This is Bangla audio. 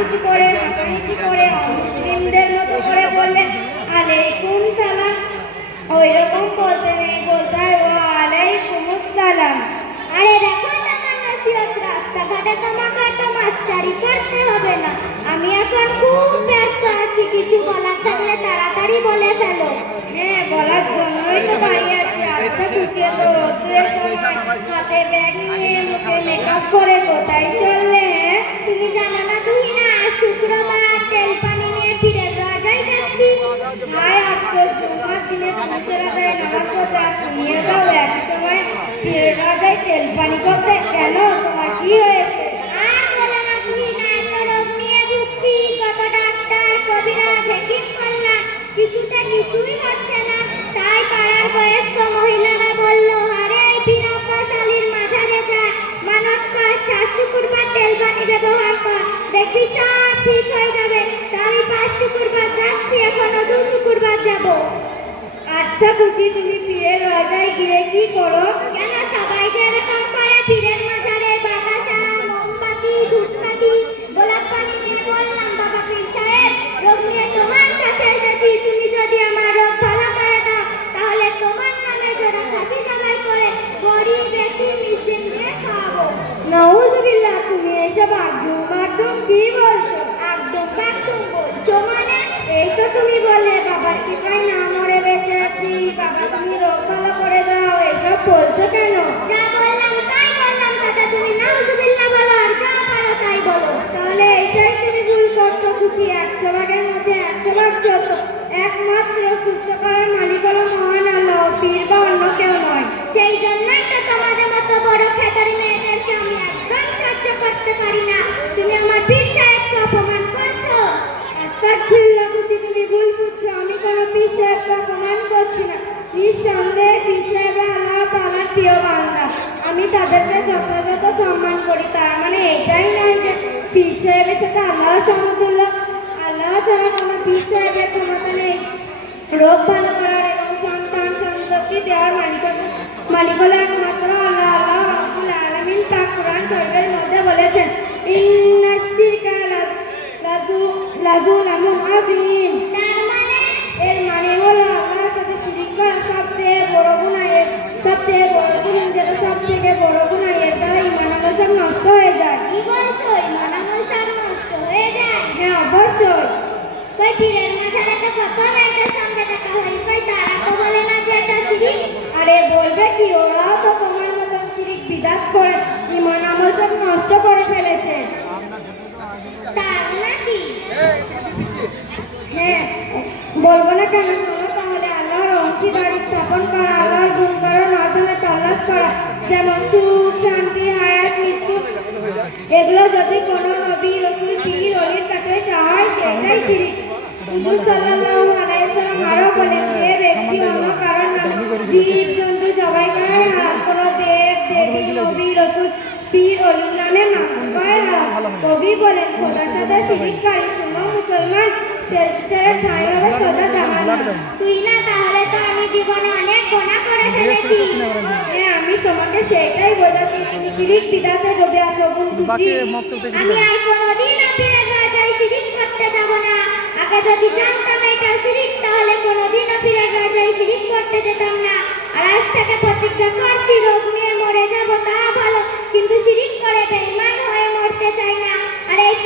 উঁচু করে মাথা নিচু করে মুসলিমদের মতো করে বললেন আলাইকুম সালাম। ওই রকম বলতে নেই, বলতে হয় ওয়ালাইকুম আসসালাম। আরে দেখো তোমার নসিহত, রাস্তাঘাটে তোমাকে তো মাস্টারি করতে হবে না। আমি এখন খুব ব্যস্ত আছি, কিছু বলার থাকলে তাড়াতাড়ি বলে ফেলো। হ্যাঁ, বলার জন্যই তো দাঁড়িয়ে আছি। আচ্ছা খুশিয়ে তো হাতে ব্যাগ নিয়ে মুখে মেকআপ করে কোথায় চললে? তুমি জানো না তুহিনা, শুক্রবার তেল পানি নিয়ে ফিরে দরজায় যাচ্ছি। হায় আফসোস, তোমার দিনে পুরুষেরা দেয় নামাজ পড়তে আর নিয়ে যাও এক সময় ফিরে দরজায় তেল পানি করতে। কেন, তোমার কি হয়েছে? আর বলো না তুহিনা, একটা রোগ নিয়ে ভুগছি। কত ডাক্তার কবিরাজ হেকিম করলাম, কিছুই হচ্ছে না। তাই পাড়ার বয়স্ক মহিলারা বলল, আরে এই বিরক্তশালীর মাঝারে যা, মানত কর, শুক্রবার তেল পানি ব্যবহার কর, দেখবি সব ঠিক হয়ে যাবে। তাই 5 শুক্রবার যাচ্ছি, এখনো 2 শুক্রবার যাব। আচ্ছা খুশি, তুমি পীরের রোজায় গিয়ে কি করো? কেন, সবাই যে এরকম করে পীরের মাঝারে বাতাসা, মোমবাতি, ধূপকাঠি, গোলাপ পানি নিয়ে বললাম, বাবা পীর সাহেব, রোগ নিয়ে তোমার কাছে এসেছি। তুমি যদি আমার রোগ ভালো করে দাও, তাহলে তোমার নামে জোড়া খাসি জবাই করে গরিব ব্যক্তি মিষ্টি দিয়ে খাওয়াবো। নাউজুবিল্লাহ, তুমি এসব একদম কি বলছো? একদম বলছো মানে? এই তো তুমি বললে বাবার টিকায় না মরে বেঁচে আছি, বাবা তুমি রোগ ভালো করে দাও, এসব বলছো কেন? যা বললাম তাই বললাম দাদা, তুমি নাউজুবিল্লাহ বলো আর যা পারো তাই বলো। তাহলে এইটাই তুমি ভুল করছো খুশি, 100 ভাগের মধ্যে 100 ভাগ চলত। একমাত্র সুস্থ করার মালিক হলো মহান আল্লাহ, পীর বা অন্য কেউ নয়। সেই জন্যই তো তোমাদের মতো বড় খেতারি মেয়েদেরকে আমি একদম সহ্য করতে পারি না। তুমি আমার পীর সাহেবকে অপমান করছো। আস্তাগফিরুল্লাহ খুশি, তুমি ভুল বুঝছো, আমি কোনো পীর সাহেবকে অপমান করছি না। নিঃসন্দেহে পীর সাহেবরা আল্লাহ তাআলার প্রিয় বান্দা, আমি তাদেরকে যথাযথ সম্মান করি। তার মানে এটাই নয় যে পীর সাহেবের সাথে আল্লাহ সমতুল্য। আল্লাহ ছাড়া কোনো পীর সাহেবের ক্ষমতা নেই রোগ ভালো করার এবং সন্তান সন্ততি দেওয়ার মালিক হলো একমাত্র আল্লাহ। আল্লাহ রাব্বুল আলামিন পাক কোরআন শরীফের মধ্যে বলেছেন, ইন্নাশ শিরকা লাযুলুম আযীম। এর মানে হলো আল্লাহর সাথে শিরক করা সবচেয়ে বড় গুনাহ। সবচেয়ে বড় গুনাহ, যেটা সবথেকে বড় গুনাহ, এর দ্বারা ঈমান আমল সব নষ্ট হয়ে যায়। কি বলছো, ঈমান আমল সব নষ্ট হয়ে যায়? হ্যাঁ অবশ্যই। কই পীরের মাঝারে তো কত মেয়েদের সঙ্গে দেখা হয়, কই তারা তো বলে না যে এটা শিরক? আরে বলবে কি, ওরাও তো তোমার মতন শিরক বিদআত করে ঈমান আমল সব নষ্ট করে ফেলেছে। তাই নাকি? হ্যাঁ, বলবো না কেন, শোনো তাহলে। আল্লাহর অংশীদারি স্থাপন করা, আল্লাহর গুণ করার মাধ্যমে তালাশ করা, যেমন সুখ, শান্তি, হায়াত, মৃত্যু, এগুলো যদি কোনো নবী, রাসূল, পীর, ওলির কাছে চায়, সেটাই শিরক। হুজুর সাল্লাল্লাহু আলাইহি ওয়াসাল্লাম আরো বলেন, যে ব্যক্তি অন্য কারণ নামে জীব-জন্তু জবাই করে, আর কোনো দেব, দেবী, নবী, রাসূল, পীর, ওলির নামে মানত করে, কবি বলেন, খোদার সাথে শিরককারী কোনো মুসলমান ছেড়ে ঠাঁই হবে সোজা জাহান্নাম। তুই না, তাহলে তো আমি জীবনে অনেক গুনাহ করে ফেলেছি। হ্যাঁ, আমি তোমাকে সেটাই বোঝাচ্ছি, তুমি শিরক বিদআতে ডুবে আছো। আমি আর কোনোদিনও পীরের রোজায় শিরক করতে যাব না। আগে যদি জানতাম এটা শিরক, তাহলে কোনোদিনও পীরের রোজায় শিরক করতে যেতাম না। আর আজ থেকে প্রতিজ্ঞা করছি, রোগ নিয়ে মরে যাব তা ভালো, কিন্তু শিরক করে বেঈমান হয়ে মরতে চাই না। আর এই